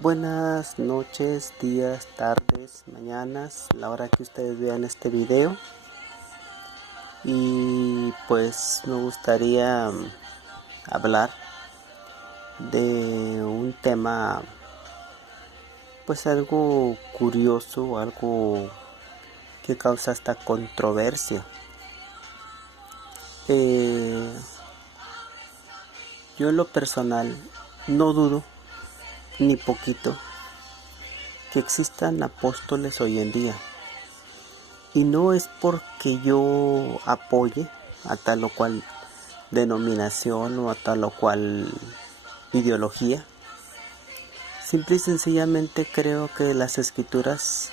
Buenas noches, días, tardes, mañanas, la hora que ustedes vean este video. Y pues me gustaría hablar de un tema pues algo curioso, algo que causa hasta controversia. Yo en lo personal no dudo ni poquito que existan apóstoles hoy en día, y no es porque yo apoye a tal o cual denominación o a tal o cual ideología. Simple y sencillamente creo que las escrituras,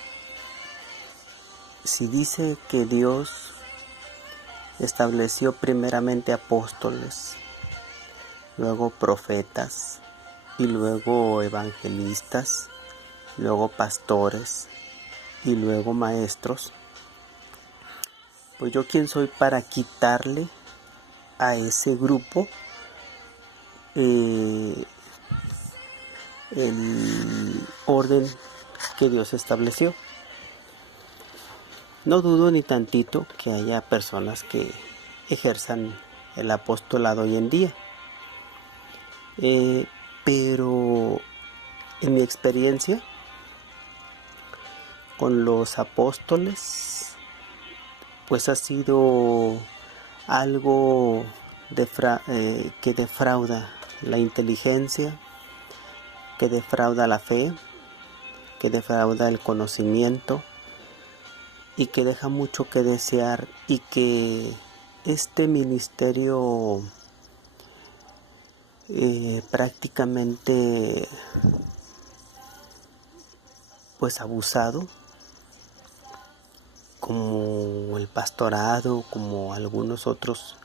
si dice que Dios estableció primeramente apóstoles, luego profetas y luego evangelistas, luego pastores y luego maestros, pues yo quién soy para quitarle a ese grupo el orden que Dios estableció. No dudo ni tantito que haya personas que ejerzan el apostolado hoy en día, pero en mi experiencia con los apóstoles pues ha sido algo que defrauda la inteligencia, que defrauda la fe, que defrauda el conocimiento y que deja mucho que desear, y que este ministerio prácticamente pues abusado, como el pastorado, como algunos otros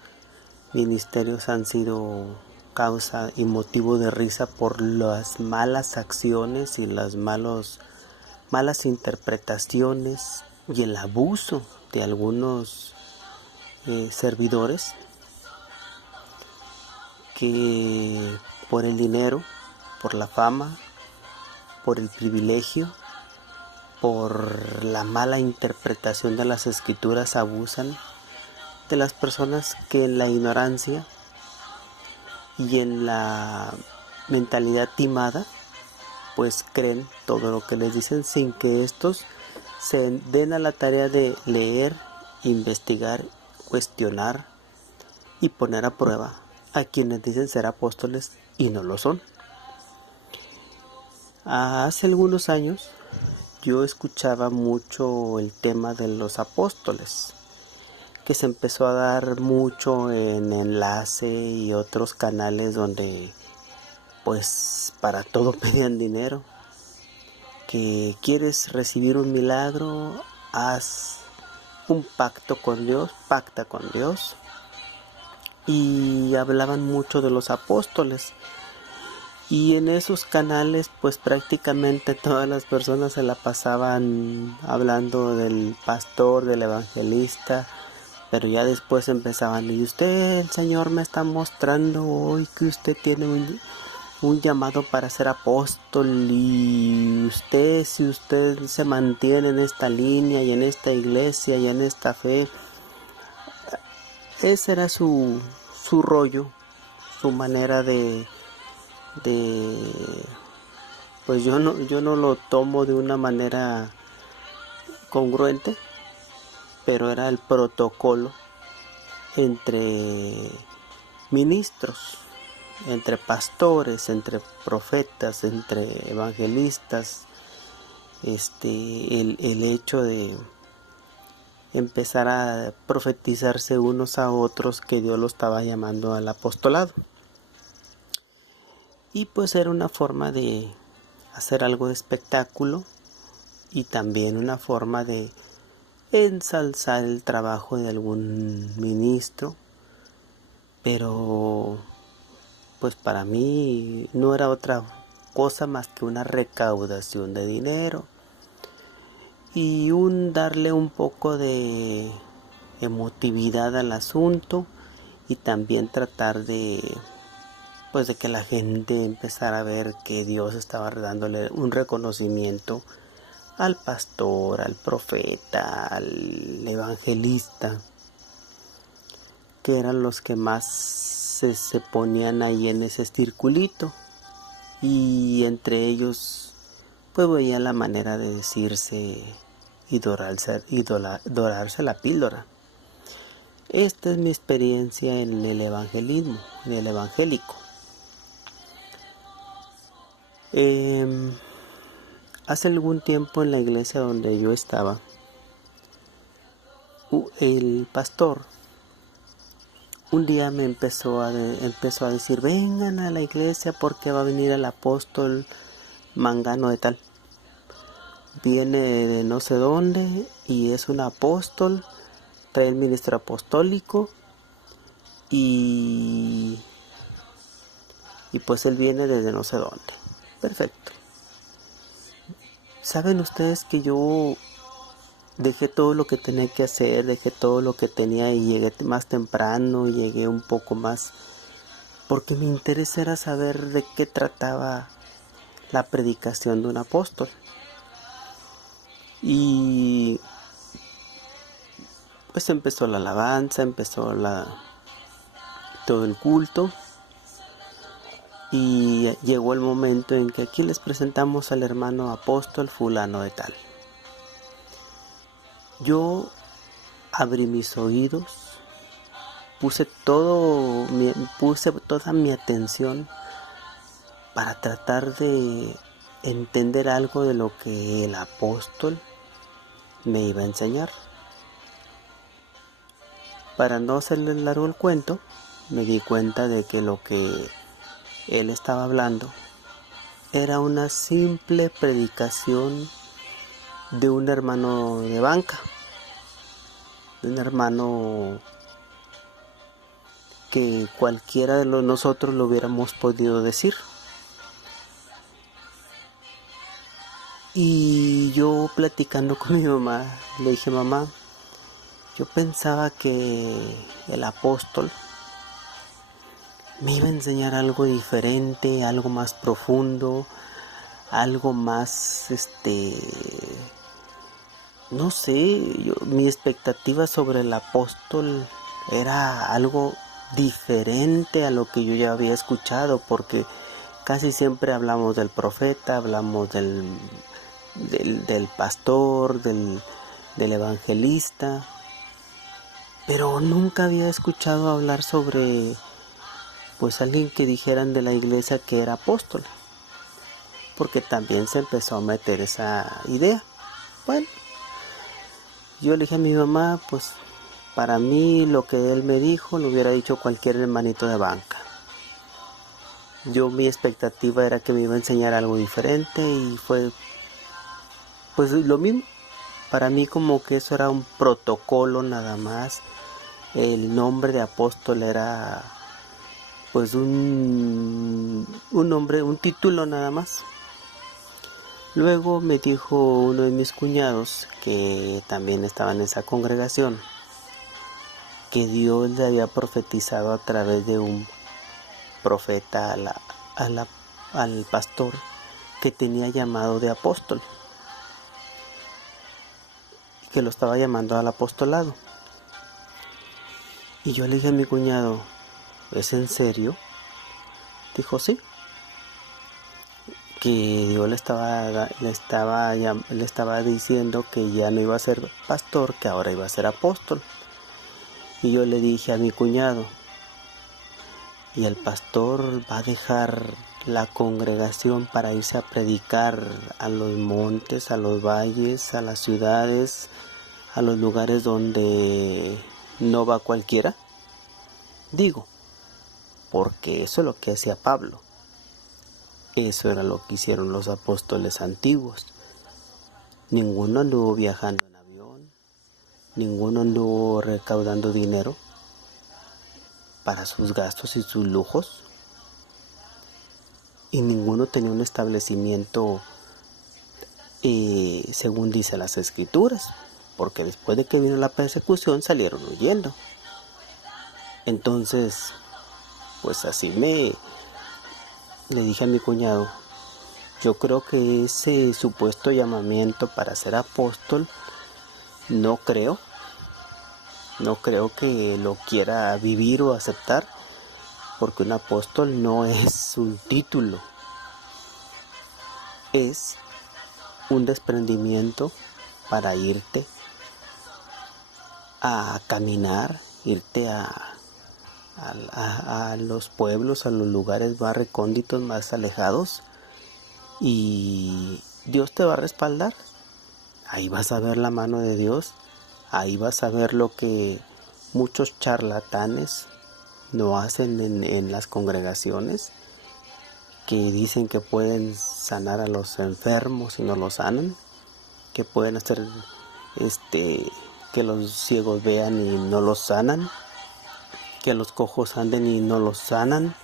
ministerios, han sido causa y motivo de risa por las malas acciones y las malas interpretaciones y el abuso de algunos servidores que por el dinero, por la fama, por el privilegio, por la mala interpretación de las escrituras, abusan de las personas que en la ignorancia y en la mentalidad timada pues creen todo lo que les dicen, sin que estos se den a la tarea de leer, investigar, cuestionar y poner a prueba a quienes dicen ser apóstoles y no lo son. Hace algunos años yo escuchaba mucho el tema de los apóstoles, que se empezó a dar mucho en Enlace y otros canales donde pues para todo pedían dinero. Que quieres recibir un milagro, haz un pacto con Dios, pacta con Dios. Y hablaban mucho de los apóstoles, y en esos canales pues prácticamente todas las personas se la pasaban hablando del pastor, del evangelista, pero ya después empezaban: y usted, el Señor me está mostrando hoy que usted tiene un llamado para ser apóstol, y usted, si usted se mantiene en esta línea y en esta iglesia y en esta fe. Ese era su rollo, su manera de pues yo no lo tomo de una manera congruente, pero era el protocolo entre ministros, entre pastores, entre profetas, entre evangelistas, el hecho de empezar a profetizarse unos a otros que Dios lo estaba llamando al apostolado. Y pues era una forma de hacer algo de espectáculo, y también una forma de ensalzar el trabajo de algún ministro, pero pues para mí no era otra cosa más que una recaudación de dinero y darle un poco de emotividad al asunto, y también tratar de pues de que la gente empezara a ver que Dios estaba dándole un reconocimiento al pastor, al profeta, al evangelista, que eran los que más se ponían ahí en ese circulito, y entre ellos pues veía la manera de decirse y dorarse la píldora. Esta es mi experiencia en el evangelismo, en el evangélico. Hace algún tiempo en la iglesia donde yo estaba, el pastor un día me empezó a decir: vengan a la iglesia porque va a venir el apóstol mangano de tal. Viene de no sé dónde y es un apóstol, trae el ministro apostólico y pues él viene desde no sé dónde. Perfecto. ¿Saben ustedes que yo dejé todo lo que tenía que hacer, dejé todo lo que tenía y llegué más temprano, llegué un poco más, porque mi interés era saber de qué trataba la predicación de un apóstol? Y pues empezó la alabanza, empezó todo el culto, y llegó el momento en que aquí les presentamos al hermano apóstol fulano de tal. Yo abrí mis oídos, puse toda mi atención para tratar de entender algo de lo que el apóstol me iba a enseñar. Para no hacerle largo el cuento, me di cuenta de que lo que él estaba hablando era una simple predicación de un hermano de banca, de un hermano que cualquiera de nosotros lo hubiéramos podido decir. Y yo, platicando con mi mamá, le dije: mamá, yo pensaba que el apóstol me iba a enseñar algo diferente, algo más profundo, algo más, no sé, mi expectativa sobre el apóstol era algo diferente a lo que yo ya había escuchado, porque casi siempre hablamos del profeta, hablamos del pastor, del evangelista, pero nunca había escuchado hablar sobre pues alguien que dijeran de la iglesia que era apóstol, porque también se empezó a meter esa idea. Bueno, yo le dije a mi mamá, pues para mí lo que él me dijo lo hubiera dicho cualquier hermanito de banca. Mi expectativa era que me iba a enseñar algo diferente, y fue pues lo mismo. Para mí como que eso era un protocolo nada más. El nombre de apóstol era pues un nombre, un título nada más. Luego me dijo uno de mis cuñados, que también estaba en esa congregación, que Dios le había profetizado a través de un profeta al pastor, que tenía llamado de apóstol, que lo estaba llamando al apostolado. Y yo le dije a mi cuñado: ¿es en serio? Dijo: sí, que Dios le estaba diciendo que ya no iba a ser pastor, que ahora iba a ser apóstol. Y yo le dije a mi cuñado: ¿y el pastor va a dejar la congregación para irse a predicar a los montes, a los valles, a las ciudades, a los lugares donde no va cualquiera? Digo, porque eso es lo que hacía Pablo. Eso era lo que hicieron los apóstoles antiguos. Ninguno anduvo viajando en avión, ninguno anduvo recaudando dinero para sus gastos y sus lujos, y ninguno tenía un establecimiento según dice las escrituras, porque después de que vino la persecución salieron huyendo. Entonces pues así me le dije a mi cuñado, yo creo que ese supuesto llamamiento para ser apóstol, no creo que lo quiera vivir o aceptar, porque un apóstol no es un título, es un desprendimiento para irte a caminar, irte a los pueblos, a los lugares más recónditos, más alejados, y Dios te va a respaldar. Ahí vas a ver la mano de Dios, ahí vas a ver lo que muchos charlatanes no hacen en las congregaciones, que dicen que pueden sanar a los enfermos y no los sanan, que pueden hacer que los ciegos vean y no los sanan, que los cojos anden y no los sanan,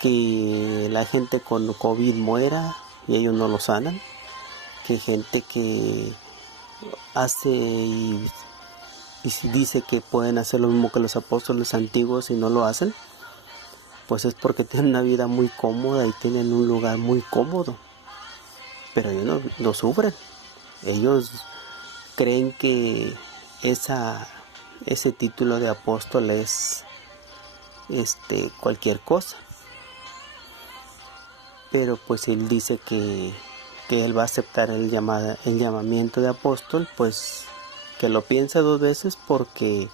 que la gente con COVID muera y ellos no los sanan, que gente que hace y dice que pueden hacer lo mismo que los apóstoles antiguos y no lo hacen, pues es porque tienen una vida muy cómoda y tienen un lugar muy cómodo, pero ellos no sufren. Ellos creen que ese título de apóstol es cualquier cosa, pero pues él dice que él va a aceptar el llamamiento de apóstol, pues que lo piense 2 veces, porque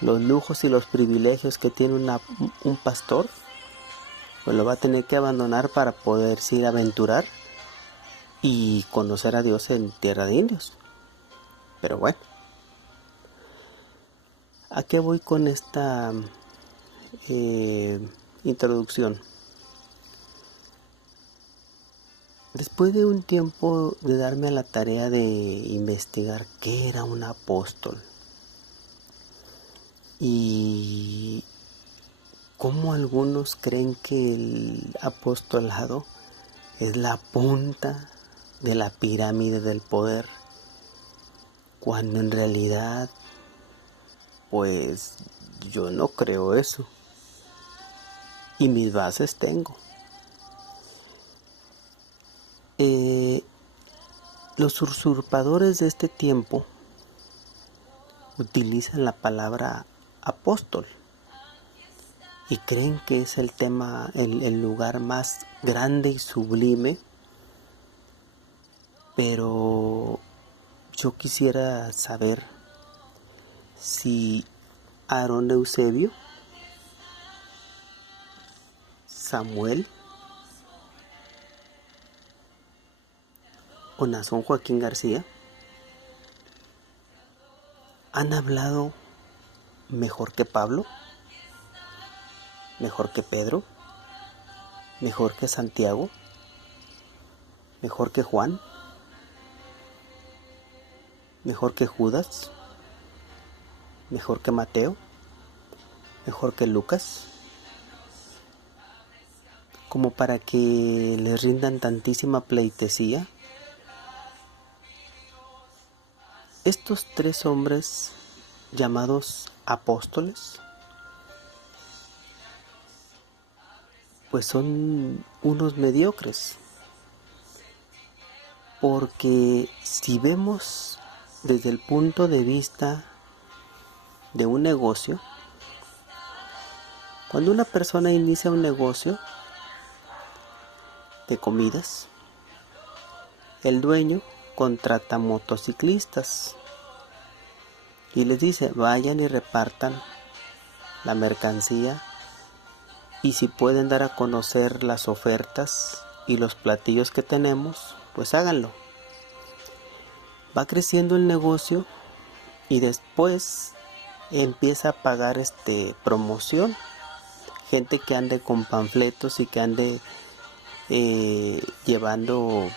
los lujos y los privilegios que tiene un pastor, pues lo va a tener que abandonar para poderse ir a aventurar y conocer a Dios en tierra de indios. Pero bueno, ¿a qué voy con esta introducción? Después de un tiempo de darme a la tarea de investigar qué era un apóstol y cómo algunos creen que el apostolado es la punta de la pirámide del poder, cuando en realidad pues yo no creo eso, y mis bases tengo. Los usurpadores de este tiempo utilizan la palabra apóstol y creen que es el lugar más grande y sublime, pero yo quisiera saber si Aarón Eusebio, Samuel o Nazón Joaquín García han hablado mejor que Pablo, mejor que Pedro, mejor que Santiago, mejor que Juan, mejor que Judas, mejor que Mateo, mejor que Lucas, como para que les rindan tantísima pleitesía. Estos 3 hombres llamados apóstoles, pues son unos mediocres, porque si vemos desde el punto de vista de un negocio, cuando una persona inicia un negocio de comidas, el dueño contrata motociclistas y les dice: vayan y repartan la mercancía, y si pueden dar a conocer las ofertas y los platillos que tenemos, pues háganlo. Va creciendo el negocio y después empieza a pagar promoción, gente que ande con panfletos y que ande llevando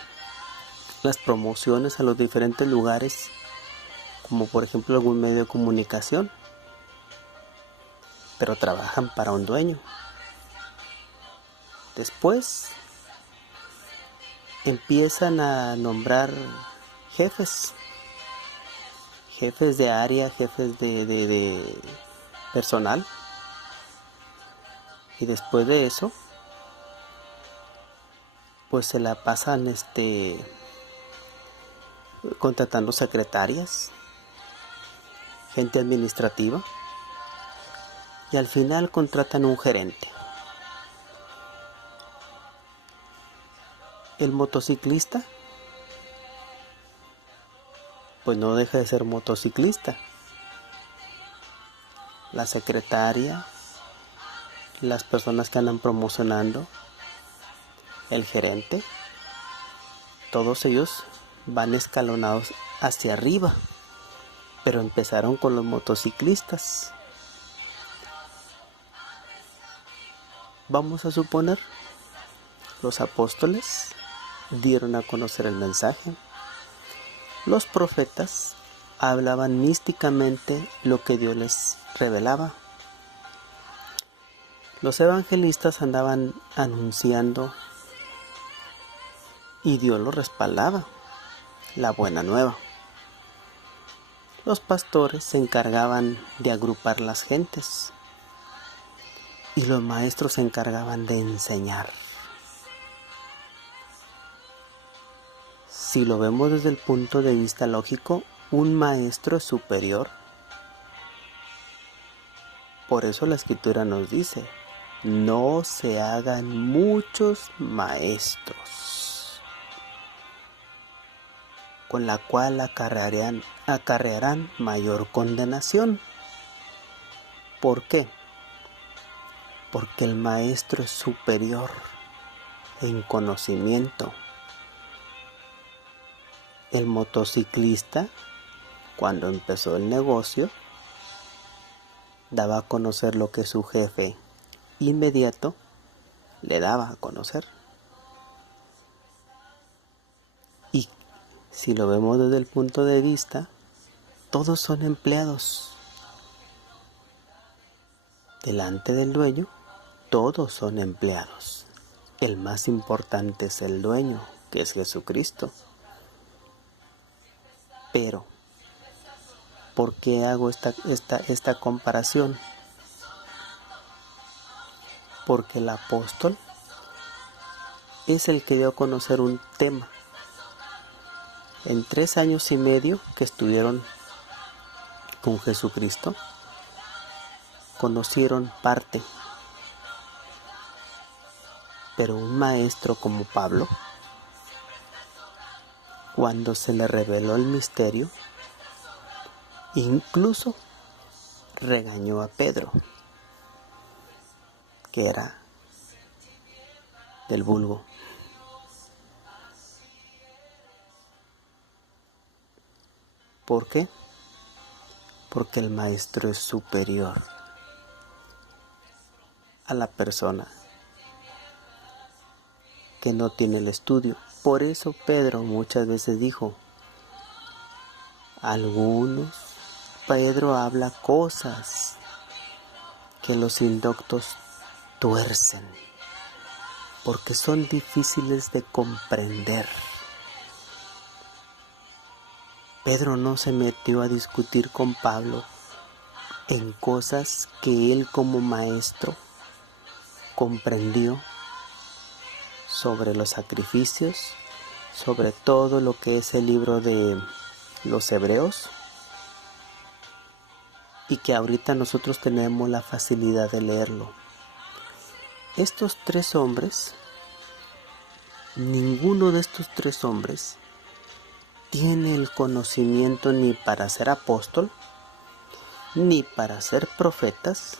las promociones a los diferentes lugares, como por ejemplo algún medio de comunicación, pero trabajan para un dueño. Después empiezan a nombrar jefes de área, jefes de personal, y después de eso pues se la pasan contratando secretarias, gente administrativa, y al final contratan un gerente. El motociclista pues no deja de ser motociclista. La secretaria, las personas que andan promocionando, el gerente, todos ellos van escalonados hacia arriba, pero empezaron con los motociclistas. Vamos a suponer, los apóstoles dieron a conocer el mensaje. Los profetas hablaban místicamente lo que Dios les revelaba. Los evangelistas andaban anunciando y Dios los respaldaba, la buena nueva. Los pastores se encargaban de agrupar las gentes y los maestros se encargaban de enseñar. Si lo vemos desde el punto de vista lógico, un maestro es superior. Por eso la Escritura nos dice, no se hagan muchos maestros, con la cual acarrearán mayor condenación. ¿Por qué? Porque el maestro es superior en conocimiento. El motociclista, cuando empezó el negocio, daba a conocer lo que su jefe inmediato le daba a conocer. Y si lo vemos desde el punto de vista, todos son empleados. Delante del dueño, todos son empleados. El más importante es el dueño, que es Jesucristo. Pero, ¿por qué hago esta comparación? Porque el apóstol es el que dio a conocer un tema. En 3 años y medio que estuvieron con Jesucristo, conocieron parte. Pero un maestro como Pablo, cuando se le reveló el misterio, incluso regañó a Pedro, que era del vulgo. ¿Por qué? Porque el maestro es superior a la persona que no tiene el estudio. Por eso Pedro muchas veces dijo, Pedro habla cosas que los indoctos tuercen, porque son difíciles de comprender. Pedro no se metió a discutir con Pablo en cosas que él como maestro comprendió sobre los sacrificios, sobre todo lo que es el libro de los Hebreos, y que ahorita nosotros tenemos la facilidad de leerlo. Estos 3 hombres, ninguno de estos 3 hombres tiene el conocimiento ni para ser apóstol, ni para ser profetas,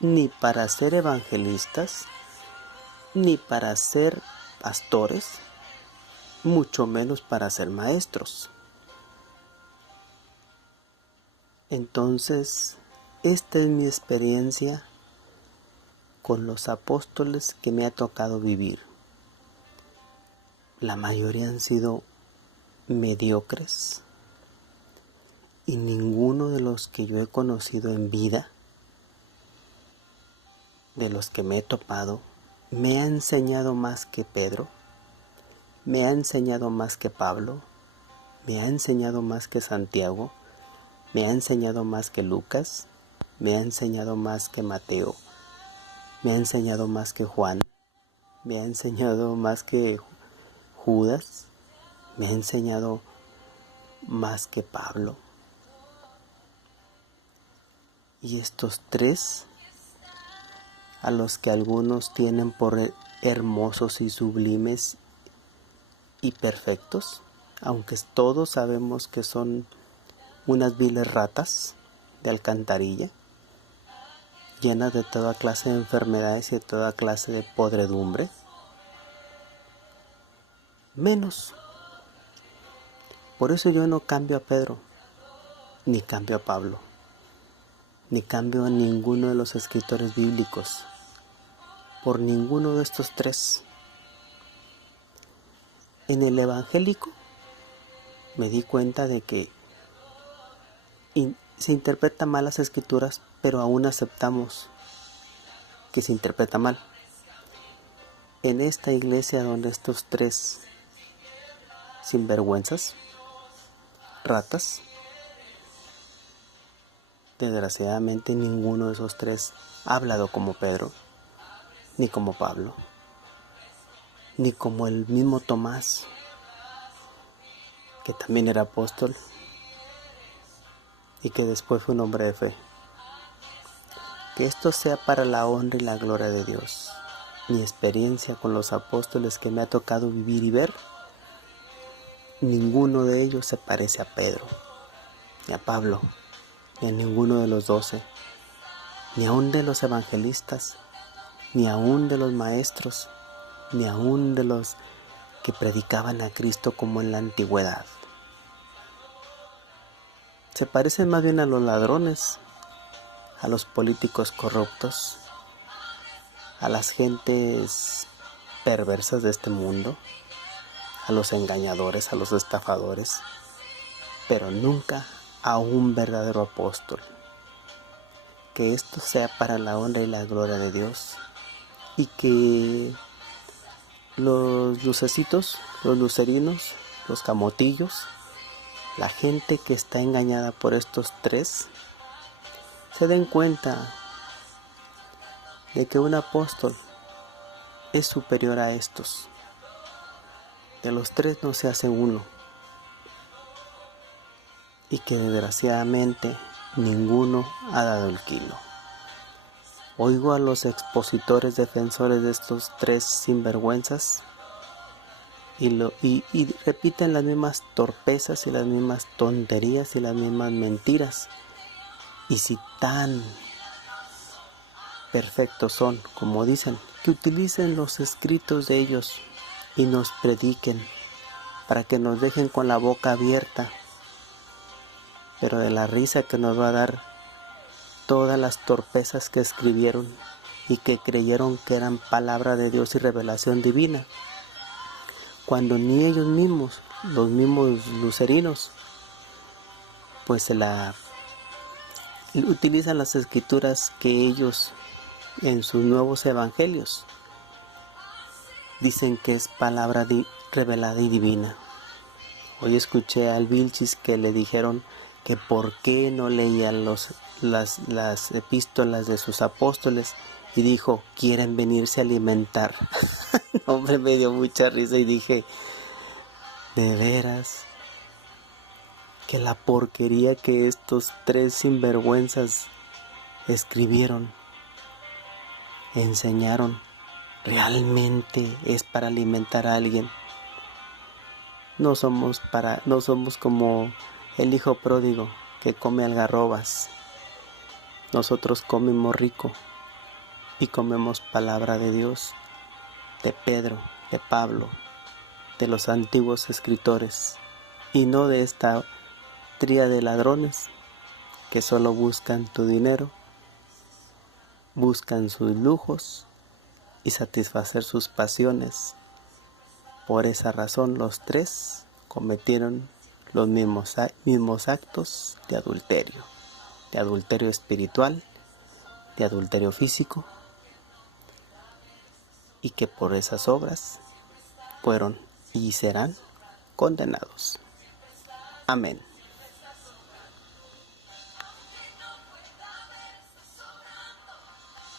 ni para ser evangelistas, ni para ser pastores, mucho menos para ser maestros. Entonces, esta es mi experiencia con los apóstoles que me ha tocado vivir. La mayoría han sido mediocres y ninguno de los que yo he conocido en vida, de los que me he topado, me ha enseñado más que Pedro, me ha enseñado más que Pablo, me ha enseñado más que Santiago, me ha enseñado más que Lucas, me ha enseñado más que Mateo, me ha enseñado más que Juan, me ha enseñado más que Judas, me ha enseñado más que Pablo. Y estos tres, a los que algunos tienen por hermosos y sublimes y perfectos, aunque todos sabemos que son unas viles ratas de alcantarilla, llenas de toda clase de enfermedades y de toda clase de podredumbre, menos. Por eso yo no cambio a Pedro, ni cambio a Pablo, ni cambio a ninguno de los escritores bíblicos, por ninguno de estos tres. En el evangélico me di cuenta de que se interpretan mal las escrituras, pero aún aceptamos que se interpreta mal. En esta iglesia donde estos tres sinvergüenzas, ratas, desgraciadamente ninguno de esos tres ha hablado como Pedro, ni como Pablo, ni como el mismo Tomás, que también era apóstol y que después fue un hombre de fe. Que esto sea para la honra y la gloria de Dios. Mi experiencia con los apóstoles que me ha tocado vivir y ver, ninguno de ellos se parece a Pedro, ni a Pablo, ni a ninguno de los 12, ni aún de los evangelistas, ni aún de los maestros, ni aún de los que predicaban a Cristo como en la antigüedad. Se parecen más bien a los ladrones, a los políticos corruptos, a las gentes perversas de este mundo, a los engañadores, a los estafadores, pero nunca a un verdadero apóstol. Que esto sea para la honra y la gloria de Dios, y que los lucecitos, los lucerinos, los camotillos, la gente que está engañada por estos tres, se den cuenta de que un apóstol es superior a estos. De los tres no se hace uno, y que desgraciadamente ninguno ha dado el kilo. Oigo a los expositores defensores de estos tres sinvergüenzas y repiten las mismas torpezas y las mismas tonterías y las mismas mentiras. Y si tan perfectos son, como dicen, que utilicen los escritos de ellos y nos prediquen para que nos dejen con la boca abierta, pero de la risa que nos va a dar todas las torpezas que escribieron y que creyeron que eran palabra de Dios y revelación divina, cuando ni ellos mismos, los mismos lucerinos, pues utilizan las escrituras que ellos en sus nuevos evangelios dicen que es palabra revelada y divina. Hoy escuché al Vilchis que le dijeron que por qué no leían las epístolas de sus apóstoles, y dijo, quieren venirse a alimentar. Hombre, me dio mucha risa y dije, de veras, que la porquería que estos tres sinvergüenzas escribieron, enseñaron, realmente es para alimentar a alguien. No somos como el hijo pródigo que come algarrobas. Nosotros comemos rico y comemos palabra de Dios, de Pedro, de Pablo, de los antiguos escritores, y no de esta tríada de ladrones que solo buscan tu dinero, buscan sus lujos y satisfacer sus pasiones. Por esa razón los tres cometieron los mismos actos de adulterio espiritual, de adulterio físico, y que por esas obras fueron y serán condenados. Amén.